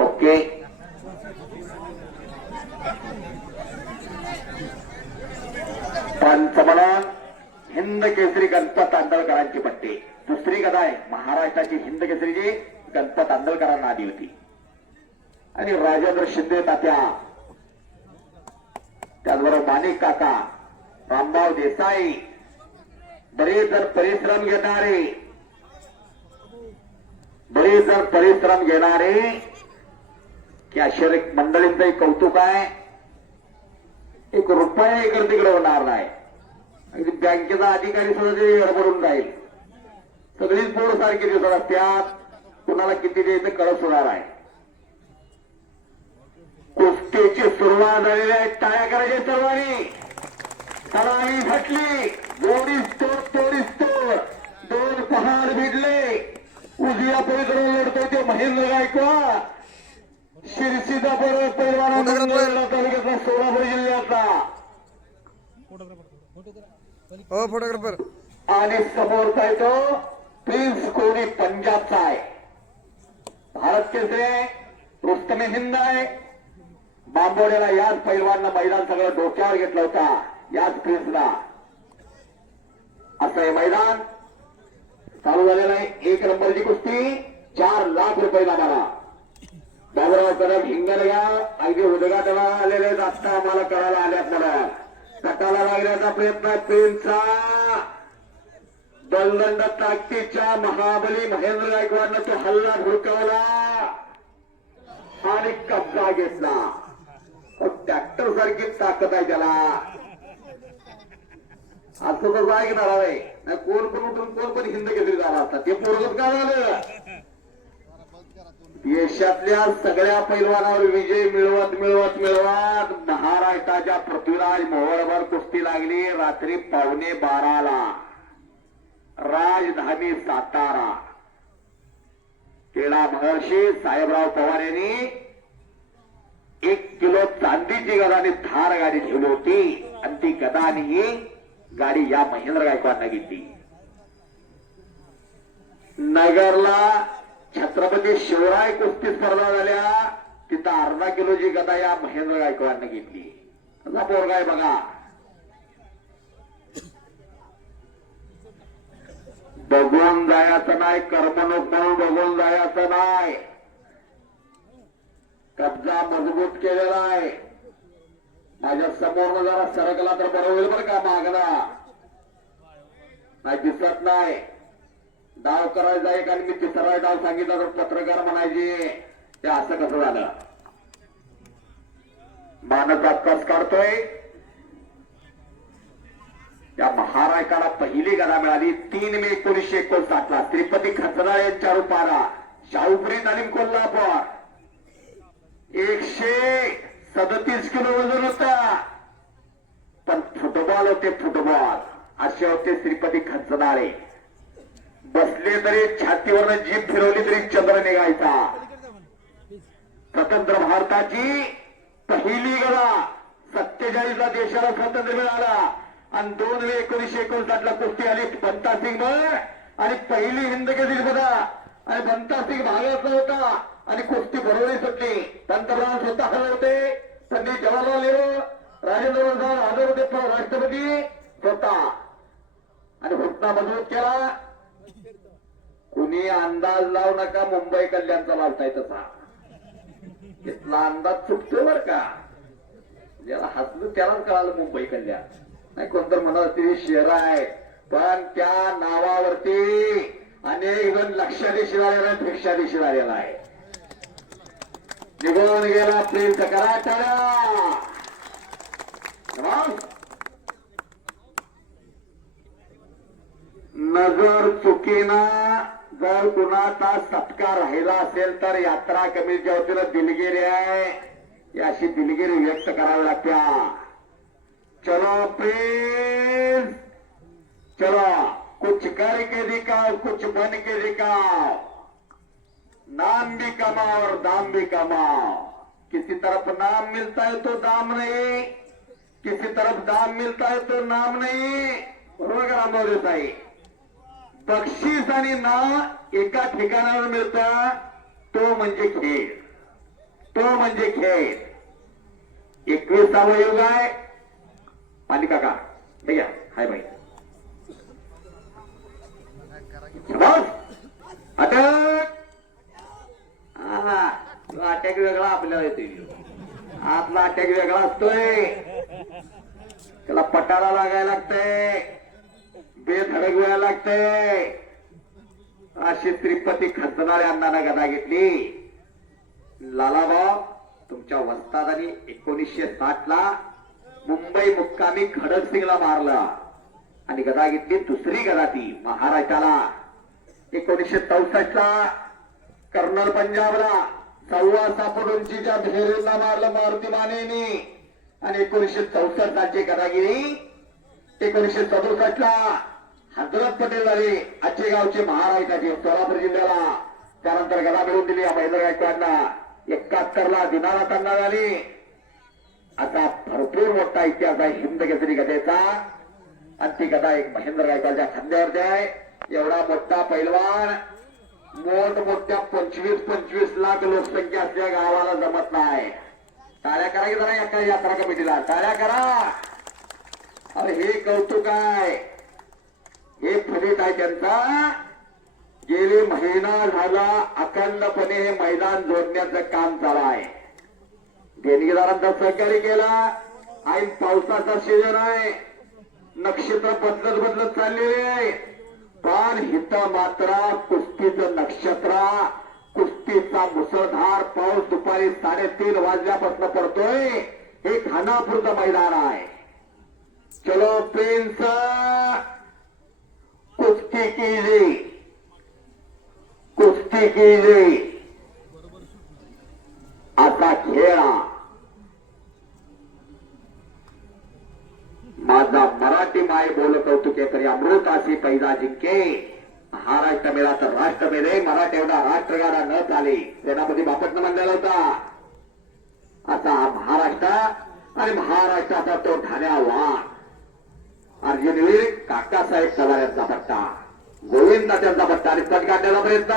Okay पंचमलन Hind Kesari Ganpat आंदळकरांची पट्टी. दुसरी गदा आहे महाराष्ट्राची हिंद केसरीची गणपत आंदळकरांना आली होती. आणि राजेंद्र शिंदे तात्या, त्याचबरोबर माणिक काका, रामभाऊ देसाई, बरेच जण परिश्रम घेणारे की अशा मंडळींचं एक कौतुक आहे. एक रुपया इकडे तिकडे होणार नाही. अगदी बँकेचा अधिकारी सुद्धा ते गडबडून जाईल. सगळीच बोर्ड सारखी दिसत असत्यात. कुणाला किती द्यायचं कळत होणार आहे. कुस्तीची सुरुवात झालेली आहे. टाळ्या करायच्या सर्वांनी. तलावी फटली. तोडीस तोड दोन पहाड भिडले. उजव्या पलीकडून लढतोय ते महेंद्र गायकवाड. शिरसीचा परत पैलवान तालुक्यातला सोलापूर जिल्ह्याचा फोटोग्राफर. आणि समोरचा आहे तो प्रिन्स कोहली पंजाबचा आहे. भारत केसरी आहे. रुस्तमे हिंद आहे. बांबोड्याला याच पैलवाननं मैदान सगळं डोक्यावर घेतलं होता. याच प्रिन्सला. असं हे मैदान चालू झालेलं आहे. 1 नंबरची कुस्ती 4 लाख रुपये लागाला. बाबुराव कदम हिंगणगाव अगदी उद्घाटनाला आलेले आता आम्हाला कळायला आल्यात. मला कटाला लागण्याचा प्रयत्न प्रिन्सचा. दलदंड ताकदीच्या महाबली महेंद्र गायकवाडनं तो हल्ला धुडकावला आणि कब्जा घेतला. ट्रॅक्टर सारखी ताकद आहे त्याला. असं तर ऐकणार आहे. कोण पण उठून कोण पण हिंद केसरी झाला असता. ते पोरगत का झालं. देशातल्या सगळ्या पैलवानावर विजय मिळवत महाराष्ट्राच्या पृथ्वीराज मोहोळभर कुस्ती लागली. रात्री 11:15 राजधानी सातारा. केळा महर्षी साहेबराव पवार यांनी 1 किलो चांदीची गदाने थार गाडी ठेवली होती. आणि ती गदा आणि ही गाडी या महेंद्र गायकवाडनं घेतली. नगरला छत्रपती शिवराय कुस्ती स्पर्धा झाल्या. तिथं 1/2 किलोची गदा या महेंद्र गायकवाडनं घेतली. असा पोरगा आहे बघा. बघून जायचं नाही. कर्मणूक म्हणून बघून जायचं नाही. कब्जा मजबूत केलेला आहे. माझ्या समोरनं जरा सरकला तर बरं होईल बरं का. मागणा नाही दिसत नाही. डाव करायचा एक आणि मी तिसरा डाव सांगितला तर पत्रकार म्हणायचे ते असं कसं झालं. मानचा कस काढतोय. या महाराष्ट्राला पहिली गदा मिळाली 3 मे 1959 ला श्रीपती खचनाळ यांच्या रूपाला. शाहूपुरी तालीम कोल्हापूर. 137 किलो वजन होता. पण फुटबॉल होते फुटबॉल. असे होते श्रीपती खचनाळे. बसले तरी छातीवरनं जीभ फिरवली तरी चंद्र निघायचा. स्वतंत्र भारताची पहिली गदा. 47 ला देशाला स्वातंत्र्य मिळाला. आणि 2 मे 1959 ला कुस्ती आली बंता सिंग आणि पहिली हिंद केसरी गदा. आणि बंता सिंग भागातला होता. आणि कुस्ती भरवली सुटली. पंतप्रधान स्वतः हजर होते. पंडित जवाहरलाल नेहरू, राजेंद्र प्रसाद हजर होते. राष्ट्रपती स्वतः. आणि घटना मजबूत केला. कुणी अंदाज लावू नका. मुंबई कल्याणचा लावताय तसा. इथला अंदाज चुकतो बर का. ज्याला हसलं त्यालाच कळालं मुंबई कल्याण. नाही कोणतर म्हणत ते शहर आहे. पण त्या नावावरती अनेक जण लक्षाधीशी झालेला आहे. भिक्षाधीशी झालेला आहे. निघून गेला प्रिन्स. करा टाळ्या. नजर चुकीना जर कुणाचा सत्कार राहिला असेल तर यात्रा कमिटीच्या वतीनं दिलगिरी आहे. अशी दिलगिरी व्यक्त करावी लागत्या. चलो प्रिन्स चलो. कुछ करके दिखाओ, कुछ बन के दिखाओ. नाम भी कमाओ और दाम भी कमाओ. किसी तरफ नाम मिलता है तो दाम नहीं. किसी तरफ दाम मिलता है तो नाम नहीं. बरोबर का रामभाऊ देसाई. बक्षीस आणि नाव एका ठिकाणावर मिळतं. तो म्हणजे खेळ, तो म्हणजे खेळ. 21वा युग आहे. पाणी काका हे घ्या, हाय बाई अटक. अटॅक वेगळा आपल्याला येतोय, आपला अटॅक वेगळा असतोय. त्याला पटाला लागायला लागतंय, बेधडक व्हायला लागतंय. अशी त्रिपती खचणाऱ्या अण्णानं गदा घेतली. लालाभाऊ तुमच्या वस्तादानी 1960 ला मुंबई मुक्कामी खडकसिंगला मारला आणि गदा घेतली. दुसरी गदा ती महाराष्ट्राला 1964 ला कर्नल पंजाबला 1.25 फूट उंचीच्या भेरीला मारलं मारुती मानेनी. आणि 1964 सालची गदागिरी 1967 ला हजरत पटेल झाले आजचे गावचे महाराष्ट्राचे सोलापूर जिल्ह्याला. त्यानंतर गदा मिळवून दिली महेंद्र गायकवाडना. 71 ला दिनाला त्यांना झाली. असा भरपूर मोठा इतिहास आहे हिंद केसरी गदेचा. आणि ती गदा एक महेंद्र गायकवाडच्या खांद्यावरती आहे. एवढा मोठा पैलवान मोठमोठ्या 25 लाख लोकसंख्या असलेल्या गावाला जमत नाही. टाळ्या करा की जरा एका यात्रा कमिटीला टाळ्या करा. अरे हे कौतुक आहे, हे फलित आहे त्यांचा. गेली महिना झाला अखंडपणे हे मैदान जोडण्याचं काम चालू आहे. देणगीदारांचा सहकार्य केला. ऐन पावसाचा सीजन आहे, नक्षत्र बदलत चाललेले आहे. पण हित मात्र कुस्तीचं नक्षत्र, कुस्तीचा मुसळधार पाऊस दुपारी 3:30 वाजल्यापासून पडतोय. हे खानापूरचं मैदान आहे. चलो प्रिन्स कुस्ती कीजिए, कुस्ती कीजिए असा खेळा. माझा मराठी माय बोल कौतुके तरी अमृत अशी पैदा जिंके. महाराष्ट्र मेला तर राष्ट्र मेले, मराठी एवढा राष्ट्रगाडा न चाले. सेनापती बापटनं म्हणलेला होता. असा हा महाराष्ट्र आणि महाराष्ट्राचा तो ठाण्या वाघ अर्जुनवीर काकासाहेब चव्हाण यांचा पट्टा, गोविंद त्यांचा पट्टा आणि पट काढण्याचा प्रयत्न.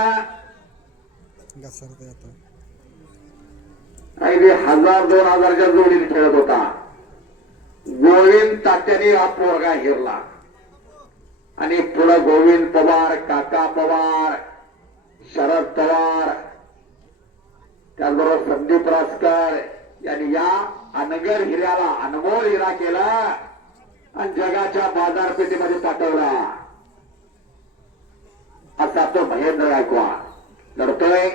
आणि 1000-2000च्या जोडीने खेळत होता. गोविंद तात्याने हा पोरगा हिरला आणि पुढे गोविंद पवार, काका पवार, शरद पवार, त्याचबरोबर संदीप रासकर यांनी या अनगर हिऱ्याला अनमोल हिरा केला आणि जगाच्या बाजारपेठेमध्ये पाठवला. असा तो महेंद्र गायकवाड लढतोय.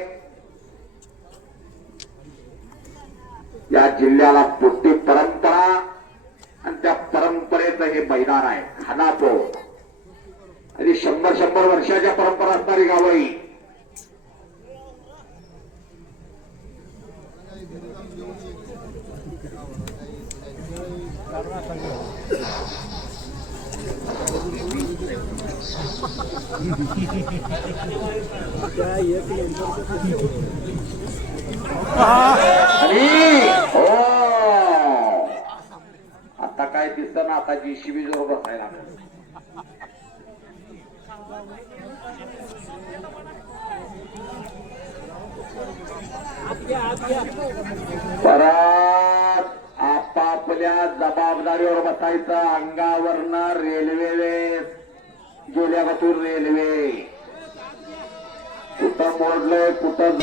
या जिल्ह्याला मोठी परंपरा आणि त्या परंपरेचं हे मैदान आहे खानापूर. आणि 100 वर्षाच्या परंपरा असणारी गावही. हो आता काय दिसत ना, आता JCB जोर बसायला. परत आपापल्या जबाबदारीवर बसायचं. अंगावरनं रेल्वे गेल्यापासून रेल्वे कुठं मोडलंय कुठं.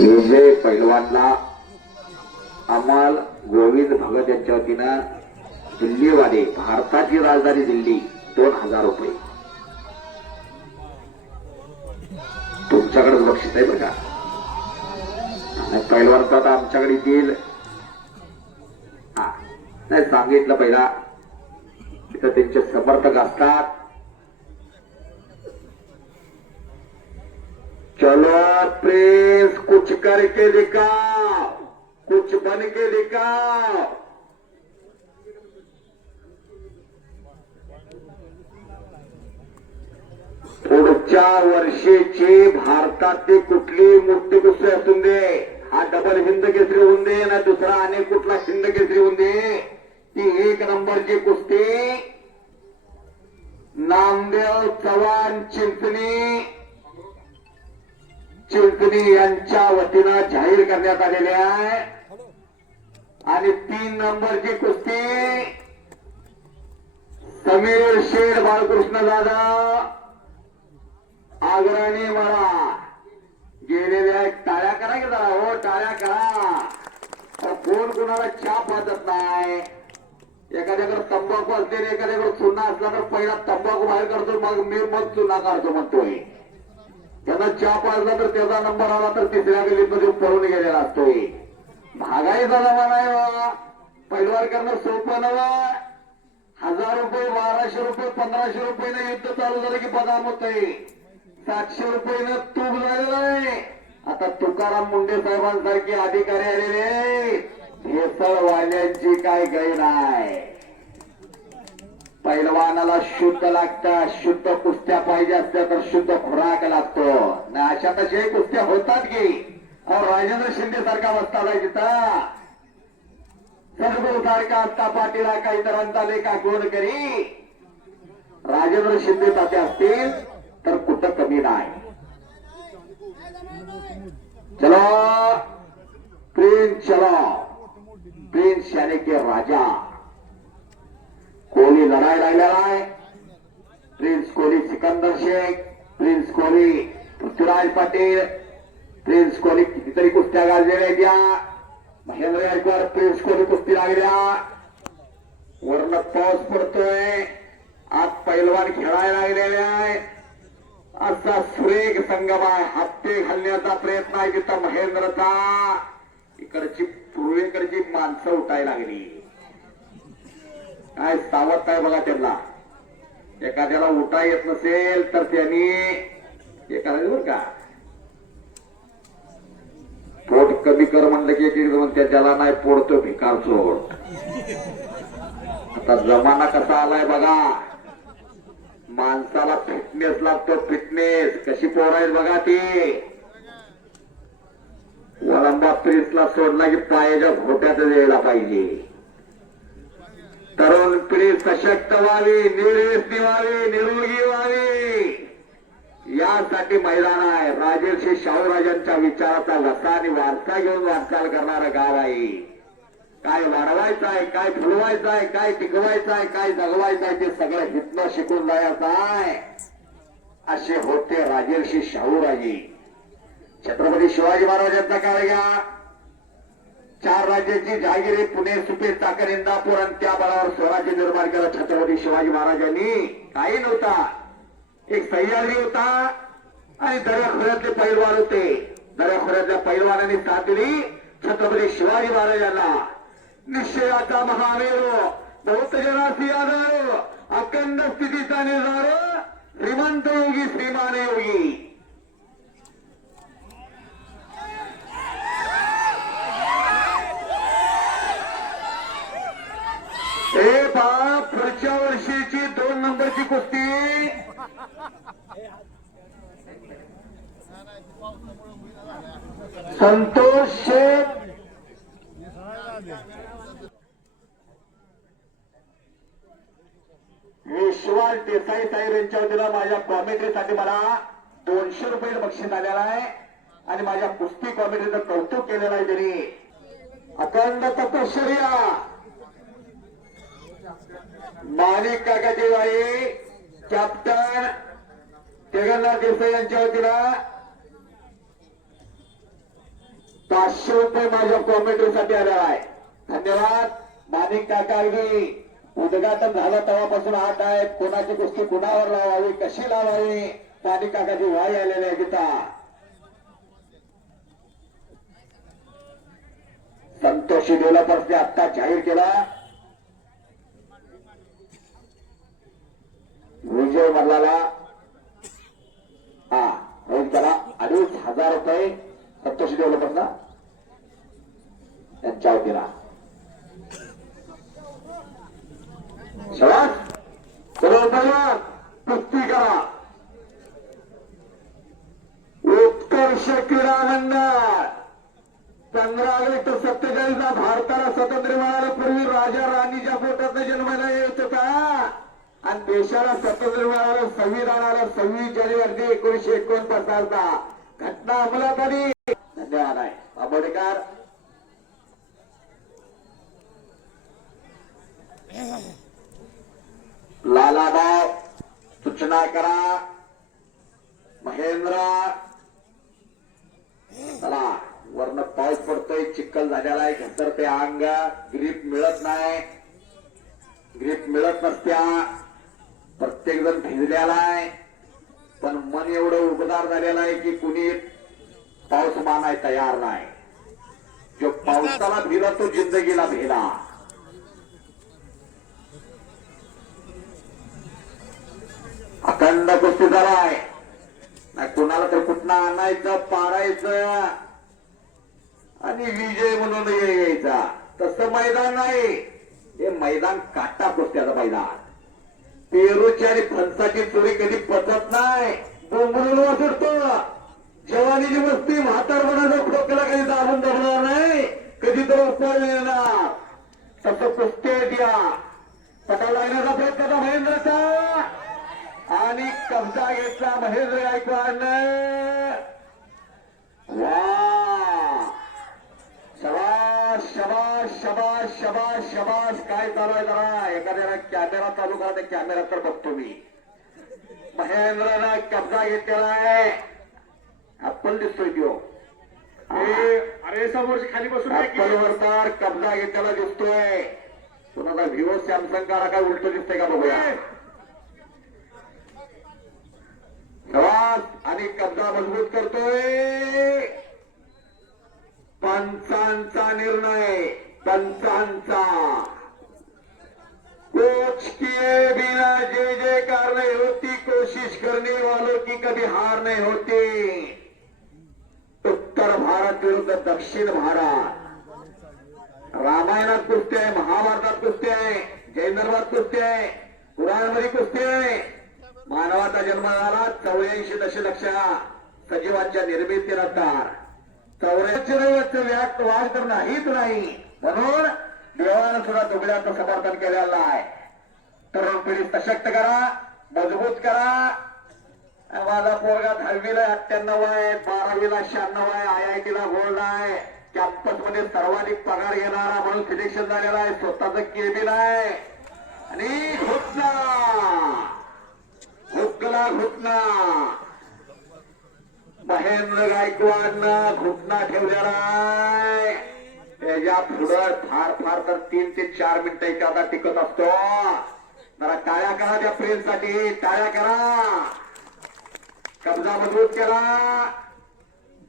विजय पैलवानला अमल गोविंद भगत यांच्या वतीनं दिल्लीवाले, भारताची राजधानी दिल्ली, 2000 रुपये तुमच्याकडे बक्षीस आहे बघा. पैलवान तर आता आमच्याकडे येईल. नाही सांगितलं पहिला, तिथं त्यांचे समर्थक असतात. चलो प्रेस कुछ करके दिखाओ, कुछ बन के दिखाओ. पुढच्या वर्षीची भारतातली कुठली मोठी कुस्ती असून दे, हा डबल हिंद केसरी होऊन दे ना दुसरा अनेक कुठला हिंद केसरी होऊन दे, ती 1 नंबरची कुस्ती नामदेव चव्हाण चिंचणी यांच्या वतीनं जाहीर करण्यात आलेली आहे. आणि 3 नंबरची कुस्ती समीर शेठ बाळकृष्ण दादा आग्राणी मला गेलेल्या टाळ्या करा की जरा, हो टाळ्या करा. कोण कोणाला चहा पाजत नाही. एखाद्याकडे तंबाखू असते एखाद्याकडे चुना असला तर पहिला तंबाखू बाहेर करतो, मग चुना काढतो म्हणतोय. त्यांना चहा पाजला तर त्याचा नंबर आला तर तिसऱ्या गल्लीमध्ये पळून गेलेला असतोय. महागाईचा जमाना आहे बाबा. पैलवान करणं सोपं नव्हे. 1000 रुपये 1200 रुपये 1500 रुपये युद्ध चालू झालं की बदाम होतंय. 700 रुपये तूप झालेलं आहे. आता तुकाराम मुंडे साहेबांसारखे अधिकारी आलेले भेसळवाल्यांची काय गैर नाही. पैलवानाला शुद्ध लागतं. शुद्ध कुस्त्या पाहिजे असत्या तर शुद्ध खुराक लागतो. अशा तशा कुस्त्या होतात की राजेंद्र शिंदे सारखा बसता तिथं सदगुरु सारखा असता पाटीला काही इतरांचा लेखा कोण करी. राजेंद्र शिंदे ताते असतील तर कुठं कमी नाही. चलो प्रिन्स, चलो प्रिन्स यानी के राजा. कोहली लढाई लागलेला आहे. Prince Kohli, Sikandar Shaikh, Prince Kohli, Prithviraj Patil, Prince Kohli कितीतरी कुस्त्या गाजलेल्या त्या. महेंद्र गायकवाड, प्रिन्स कोहली कुस्ती लागल्या. वरनं पाऊस पडतोय. आज पैलवान खेळायला लागलेले आहे. असा सुरेख संगम आहे. हत्ते घालण्याचा प्रयत्न आहे तिथं महेंद्रचा. इकडची पूर्वेकडची माणसं उठायला लागली. काय सावध आहे बघा त्यांना. एखाद्याला उठा येत नसेल तर त्यांनी एखाद्या बरं का पोट कमी कर म्हणलं की एक म्हणते त्याला नाही पोडतो भिकार चोड. आता जमाना कसा आलाय बघा. माणसाला फिटनेस लागतो. फिटनेस कशी पोरायच बघा ती. वलंबा प्रिन्सला सोडला की पायाच्या घोट्यात यायला पाहिजे. तरुण पिढी सशक्त व्हावी, निर्व्यसनी व्हावी, निरोगी व्हावी यासाठी मैदान आहे. राजर्षी शाहूराजांच्या विचाराचा वसा आणि वारसा घेऊन वाटचाल करणारं गाव आहे. काय वाढवायचं आहे, काय फुलवायचं आहे, काय टिकवायचं आहे, काय जगवायचं आहे ते सगळं हितनं शिकून जायचं आहे. असे होते राजर्षी शाहूराजे. छत्रपती शिवाजी महाराजांचा काळ घ्या. 4 राज्याची जहागिरी पुणे, सुपे, चाकण, इंदापूर आणि त्या बळावर स्वराज्य निर्माण केलं छत्रपती शिवाजी महाराजांनी. काही नव्हता. एक सह्याद्री होता आणि दर्याखोऱ्यातले पैलवान होते. दर्याखोऱ्यातल्या पैलवानांनी साथ दिली छत्रपती शिवाजी महाराजांना. निश्चयाचा महावीर, बहुत जनासी आधार, अखंड स्थितीचा निर्धार, श्रीमंत योगी श्रीमान योगी. हे पहा पुढच्या वर्षीची 2 नंबरची कुस्ती संतोष शेठ विश्वास देसाई साहेब यांच्या वतीला माझ्या कॉमेंट्रीसाठी मला 200 रुपये बक्षीस आलेला आहे. आणि माझ्या कुस्ती कॉमेंट्रीचं कौतुक केलेलं आहे त्यांनी. अखंड तपश्चर्या माणिक काकाची बाई, कॅप्टन जगन्नाथ देसाई यांच्या वतीला 500 रुपये माझ्या कॉमेंट्रीसाठी आलेला आहे. धन्यवाद माणिक काका. अगदी उद्घाटन झालं तेव्हापासून हात आहे. कोणाची कुस्ती कुणावर लावावी, कशी लावावी, माणिक काकाची वाई आलेली आहे. गीता संतोषी डेव्हलपर्सने आत्ता जाहीर केला. विजय मल्लाला त्याला 2500 रुपये संतोषी डेव्हलपर्सना त्यांच्या वतीला. शाबास. कुस्ती करा. मंडळ 15 ऑगस्ट 47 भारताला स्वातंत्र्य मिळाल्यापूर्वी राजा राणीच्या पोटात जन्माला येत होता आणि देशाला स्वातंत्र्य मिळालं संविधानाला 26 जानेवारी 1949 घटना अंमलात आली. धन्यवाद आहे आंबेडकर. लालाभाऊ सूचना करा. महेंद्र चला वरनं पाऊस पडतोय, चिखल झालेला आहे, घसरते अंग, ग्रीप मिळत नाही, ग्रीप मिळत नसत्या, प्रत्येक जण भिजलेला आहे. पण मन एवढं उबदार झालेलं आहे की कुणी पाऊस मानाय तयार नाही. जो पावसाला भिला तो जिंदगीला भिला. अखंड कुस्ती झालाय. नाही कुणाला तर कुठनं आणायचं, पाडायचं आणि विजय म्हणून यायचा. तसं मैदान नाही, हे मैदान काटा कुस्त्याचं मैदान. पेरूची आणि फणसाची चोरी कधी पचत नाही, बोंबलून वासुटतो. जवानीची मस्ती म्हातारपणाचा खोकला कधी दाबून जमणार नाही, कधी तर उपाय येणार. तसं कुस्त्या द्या पटाला येण्याचा प्रयत्न होता महेंद्रचा आणि कब्जा घेतला महेंद्र गायकवाडनं. वा शबाश शबाश शबाश शबाश शबाश. काय चालू आहे जरा एखाद्याला कॅमेरा चालू करा, त्या कॅमेरा तर बघतो मी. महेंद्रनं कब्जा घेतलेला आहे. ऍपल दिसतोय तो, अरे समोरची खाली बसून ऍपलवर तर कब्जा घेतलेला दिसतोय. कुणाला व्हिवो सॅमसंग काढा, काय उलट दिसतंय का बघूया. आणि कब्जा मजबूत करतोय. पंचांचा निर्णय, पंचांचा. कोच किए बिना जय जयकार नहीं होती, कोशिश करने वालों की कभी हार नहीं होती. उत्तर भारत विरुद्ध दक्षिण भारत. रामायणात कुस्ती आहे, महाभारतात कुस्ती आहे, जैन धर्मात कुस्ती आहे, पुराणामध्ये कुस्ती आहे. मानवाचा जन्म झाला 84 दशलक्ष सजीवांच्या निर्मितीनंतर. 84 व्याप्त वाढ तर नाहीच नाही, म्हणून देवानं सुद्धा दुबळ्याचं समर्थन केलेलं आहे. तरुण पिढी सशक्त करा, मजबूत करा. माझा पोरगा 10वीला 98 आहे, 12वीला 96 आहे, IIT ला गोल्ड आहे, कॅम्पस मध्ये सर्वाधिक पगार घेणारा म्हणून सिलेक्शन झालेला आहे, स्वतःच केबिन आहे. आणि घुटना हुकला घुटना महेंद्र गायकवाडनं घुटना ठेवलेला आहे. त्याच्या पुढं फार फार तर 3 ते 4 मिनिटं एखादा टिकत असतो. जरा टाळ्या करा त्या प्रेमसाठी, टाळ्या करा. कब्जा मजबूत केला.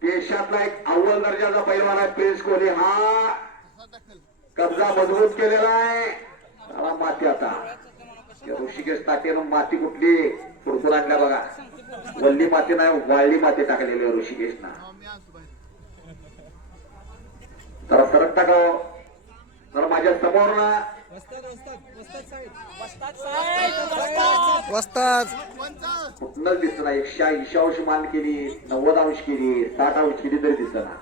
देशातला एक अव्वल दर्जाचा पैलवान आहे प्रिन्स कोहली, हा कब्जा मजबूत केलेला आहे. त्याला माती आता ऋषिकेश ताटेनं माती कुठली पुरपूर आणल्या बघा. वल्ली माती नाही, वाळली माती टाकलेली आहे ऋषिकेशना. जरा सरकता का जरा माझ्या समोर ना. वस्ताद कुठनच दिसत ना. 180 अंश मान केली, 90 अंश केली, 60 अंश केली तरी दिसत ना.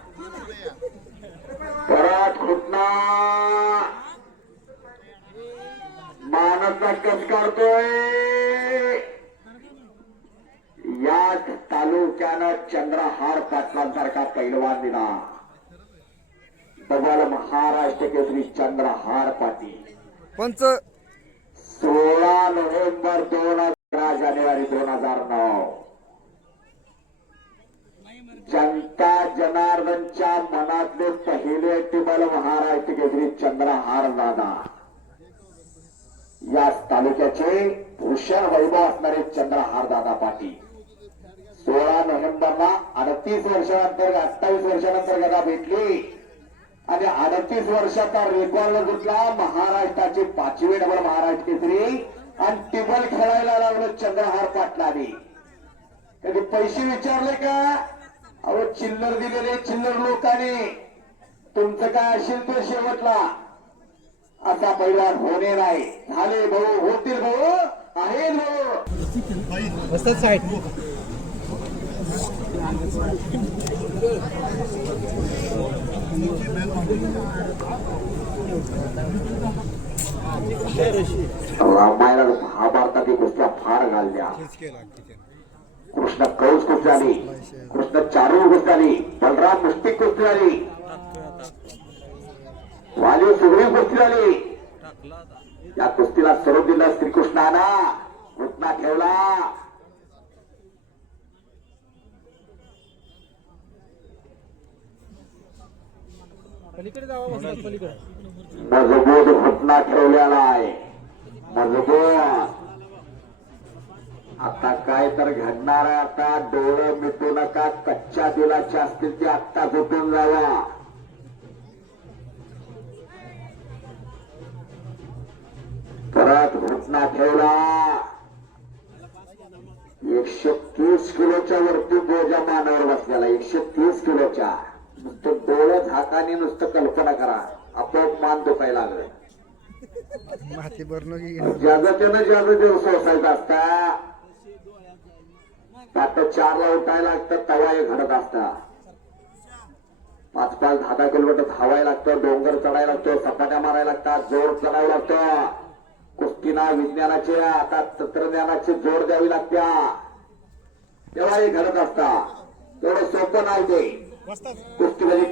परत घुटना मानसचा कस काढतोय. याच तालुक्यानं चंद्रहार पाटलांसारखा पैलवान दिला. बघायला महाराष्ट्र केसरी चंद्रहार पाटील. पंच 16 नोव्हेंबर 11 जानेवारी 2009. जनता जनार्दनच्या मनातले पहिले टिबल महाराष्ट्र केसरी चंद्रहार दादा. या तालुक्याचे भूषण वैभव असणारे चंद्रहार दादा पाटील 16 नोव्हेंबरला 38 वर्षानंतर 28 वर्षानंतर गदा भेटली आणि 38 वर्षाचा रेकॉर्ड गुंतला. महाराष्ट्राचे 5वे डबल महाराष्ट्र केसरी आणि टिबल खेळायला लागलं चंद्रहार पाटलाने. कधी पैसे विचारले का? अहो चिल्लर दिलेले चिल्लर लोकांनी. तुमचं काय असेल तो शेवटला असा पैलवान होणे नाही. झाले भाऊ, होतील भाऊ, आहेत भाऊ. वस्ताद साईड रामायणात महाभारतातील कुस्त्या फार घालल्या. कृष्ण कौस कुस्ती आली, कृष्ण चारू कुस्ती आली, बलराम मुष्टिक कुस्ती आली, वाली सुग्रीव कुस्ती आली. या कुस्तीला स्वरूप दिलं श्रीकृष्णाना, घुटना ठेवला. मजबूत घुटना ठेवलेला आहे, मजबूत. आता काय तर घडणार आहे. आता डोळं मिटू नका, कच्च्या दिलाचे असतील ते आत्ता झोपून जावा. परत घुटना ठेवला. 130 किलोच्या वरती बोजा मानावर बसलेला, 130 किलोच्या. नुसतं डोळं झाकाने नुसतं कल्पना करा, आपोआप मान दुखायला लागलं. माती भरणं की ज्याचं त्यानं दिवस सोसायचा असता. आता 4ला उठायला लागतं, तवा हे घडत असता. 5-5, 10-10 किलोमीटर धावायला लागतं, डोंगर चढायला लागतो, सपाट्या मारायला लागतात, जोर चढावं लागतं. कुस्तीना विज्ञानाचे, आता तंत्रज्ञानाची जोर द्यावी लागत्या, तेव्हा हे घडत असता. तेवढं सोपं नाही ते. कुस्ती म्हणजे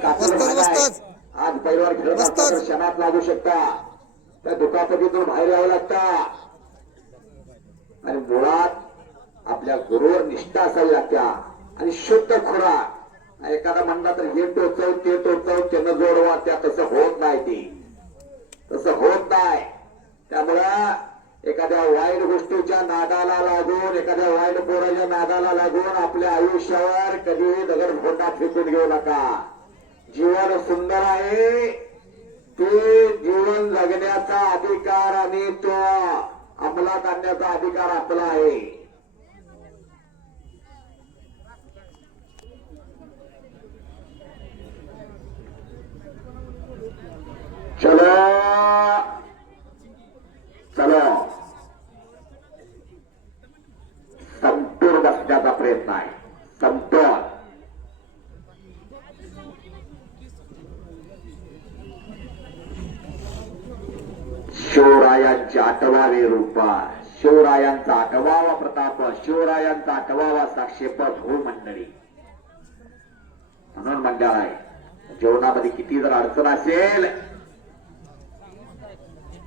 आज पैलवान खेळत असता तर क्षणात लागू शकता. त्या दुखापतीतून बाहेर यावं लागतं. आणि मुळात आपल्या गुरुवर निष्ठा असावी लागत्या आणि शुद्ध खुराक. एखादा म्हणला तर हे टोचव ते टोचव त्यानं जोडवा, त्या तसं होत नाही. ते तसं होत नाही. त्यामुळं एखाद्या वाईट गोष्टीच्या नादाला लागून, एखाद्या वाईट पोराच्या नादाला लागून आपल्या आयुष्यावर कधीही दगडफोंडा फेकून घेऊ नका. जीवन सुंदर आहे, ते जीवन जगण्याचा अधिकार आणि तो अंमलात आणण्याचा अधिकार आपला आहे. चलो चलो, समतोल बसण्याचा प्रयत्न आहे, समतोल. शिवरायांची 8वी रूपा, शिवरायांचा 8वा प्रताप, शिवरायांचा 8वा साक्षेपट हो मंडळी. म्हणून मंडळ आहे, जीवनामध्ये किती जर अडचण असेल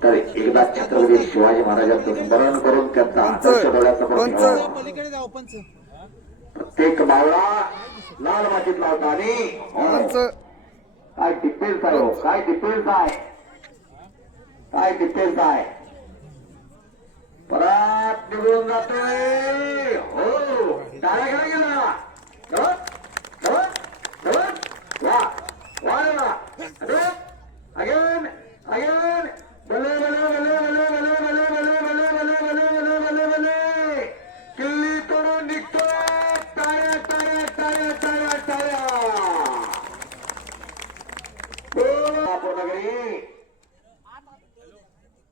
तर एकदा छत्रपती शिवाजी महाराजांचं स्मरण करून त्यांचा आदर्श डोळ्यासमोर ठेवा. प्रत्येक मावळा लाल मातीत लावता. आणि काय डिफेन्स आहे, काय डिफेन्स आहे, काय डिफेन्स आहे. परत निघून जातोय. हो, डायरेक्ट गेला. अगेन अगेन, भले भले भले भले भले भले भले भले भले भले भले भले भले, किल्ली तोडून निघतो. टाळ्या टाळ्या टाळ्या टाळ्या टाळ्या.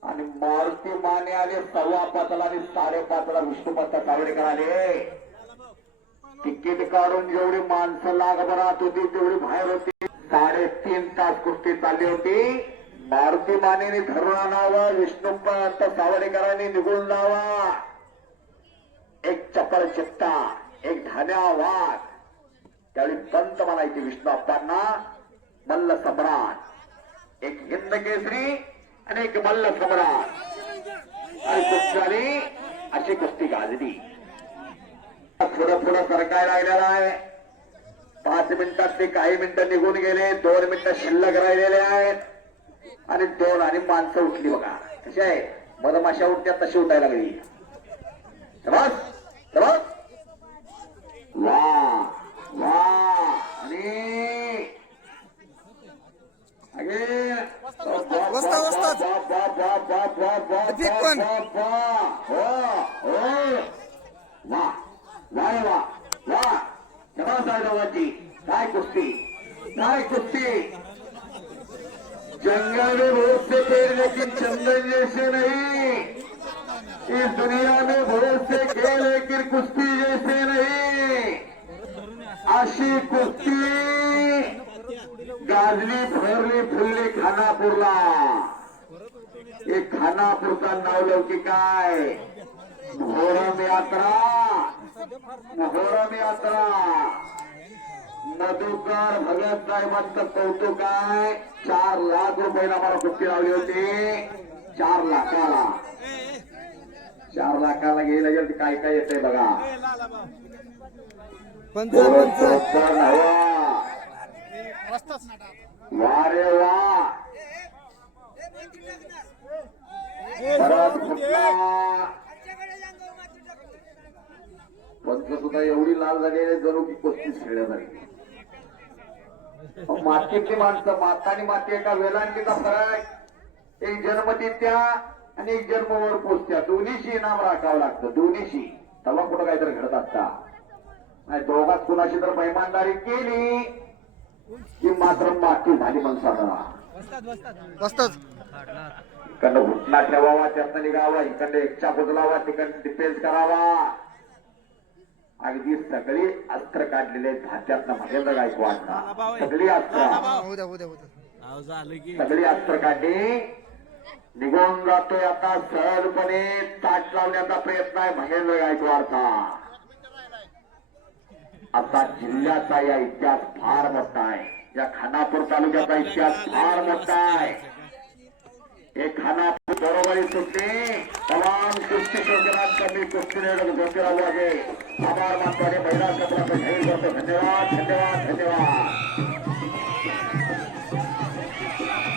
आणि मारुती माने आले 5:15 आणि 5:30 विष्णुपंत सावडेकर आले. तिकीट काढून जेवढी माणसं लागभरात होती तेवढी बाहेर होती. 3.5 तास कुस्ती चालली होती. मारुती मानेने धरून आणावं, विष्णुपंत सावडेकरांनी निघून जावा. एक चपळ चित्ता, एक धान्या वाघ. त्यावेळी पंत म्हणायचे विष्णू अप्पांना, मल्ल सम्राट. एक हिंद केसरी आणि एक मल्ल सम्राट. आणि कुस्ती झाली, अशी कुस्ती गाजली. थोडं थोडं सरकाय लागलेला आहे. 5 मिनिटात ते काही मिनिटं निघून गेले, 2 मिनिटं शिल्लक राहिलेले आहेत. आणि 2 आणि माणसं उठली बघा. कशी आहे, मधमाशा उठत्या तशी उठायला लागली. बस बस, वा वा. आणि काय कुस्ती, काय कुस्ती. जंगल में बहुत से पेड़ लेकिन चंदन जैसे नहीं. इस दुनिया में बहुत से खेल लेकिन कुश्ती जैसे नहीं. खानापूरचा नाव लौकिक काय मोहरम यात्रा मधुकर भगत साहेबांचं कौतुक आहे. 4 लाख रुपयाला मला कुस्ती लावली होती. 4 लाखाला गेलं गेलं काय काय येतंय बघा. पंच वारे वा परत पंच सुद्धा एवढी लाल झाली जणू की कुस्तीच खेळण्यासाठी. मातीतली माणसं माता आणि माती एका वेलांटीचा फरक. एक जन्मतिथ्या आणि एक जन्मवर पोचत्या दोन्हीशी इनाम राखावं लागतं. दोन्हीशी तेव्हा कुठं काहीतरी घडत असता नाही. दोघात कुणाशी तर पैमानदारी केली की मात्र माती झाली माणसाला. वस्ताद इकडनं घुटला ठेवावा त्यातनं निघावा. इकडनं एकच्या बुजलावा तिकडनं डिफेन्स करावा. अगदी सगळी अस्त्र काढलेले धात्यातनं महेंद्र गायकवाड. सगळी अस्त्र सगळी अस्त्र काढली. निघून जातोय आता सहजपणे ताट लावण्याचा प्रयत्न आहे महेंद्र गायकवाडचा. आता जिल्ह्याचा या इतिहास फार मोठा आहे. या खानापूर तालुक्याचा इतिहास फार मोठा आहे. हे खानापूर बरोबरी सुटली. तमाम कुस्ती शौकीनांचा मी कुस्ती जोतीराव आहे. आभार मानतो आणि महिला क्षेत्राचा जाहीर करतो. धन्यवाद धन्यवाद धन्यवाद.